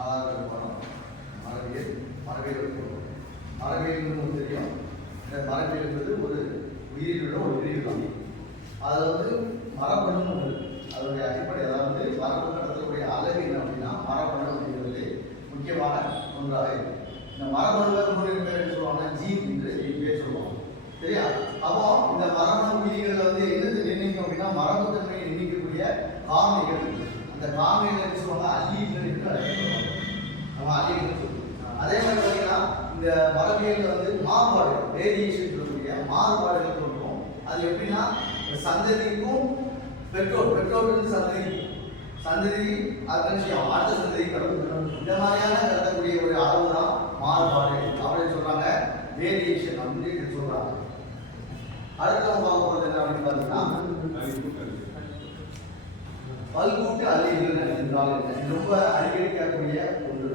நாலாவது பாடம் மரபியல். மரபியல் மரபியல் தெரியும். இந்த மரபியல் என்பது ஒரு உயிரில் உள்ள ஒரு பிரிவு தான். அதில் மரபணு ஒன்று, அதனுடைய அடிப்படை, அதாவது மரபணு நடத்தக்கூடிய அழகு என்ன அப்படின்னா மரபணு அப்படிங்கிறது முக்கியமான ஒன்றாக இருக்கு. இந்த மரபணுவை பேர் சொல்லுவாங்க ஜீன் என்று பேர் சொல்லுவாங்க. சரியா? அப்போ இந்த மரபணு உயிரிகளை என்னது நிர்ணயிக்கும் அப்படின்னா மரபுத்தன்மையை நிர்ணயிக்கக்கூடிய காரணிகள். அந்த காரணிகள் சொல்லுவாங்க அல்லீல்கள் என்று அழைக்கப்படுவாங்க. நம்ம அல்லீல்கள் சொல்லுவோம். அதே மாதிரி பார்த்தீங்கன்னா இந்த மரபியல் மாறுபாடு, வேரியேஷன் சொல்லக்கூடிய மாறுபாடுகள் சொல்லுவோம். அது எப்படின்னா சந்ததிக்கும் பெற்றோருக்கு சந்ததி அகன்சியம் அடுத்த சந்ததி கடவுள் இந்த மாதிரியான கருதக்கூடிய ஒரு அளவு தான் மாறுபாடு அப்படின்னு சொல்றாங்க. வேரியேஷன் அப்படின்னு சொல்றாங்க. அடுத்த பார்க்க போறது என்ன அப்படின்னு பார்த்தீங்கன்னா பல்கூட்டு அல்லீல்கள் என்றால் ரொம்ப அடிக்கடி கேட்கக்கூடிய ஒன்று.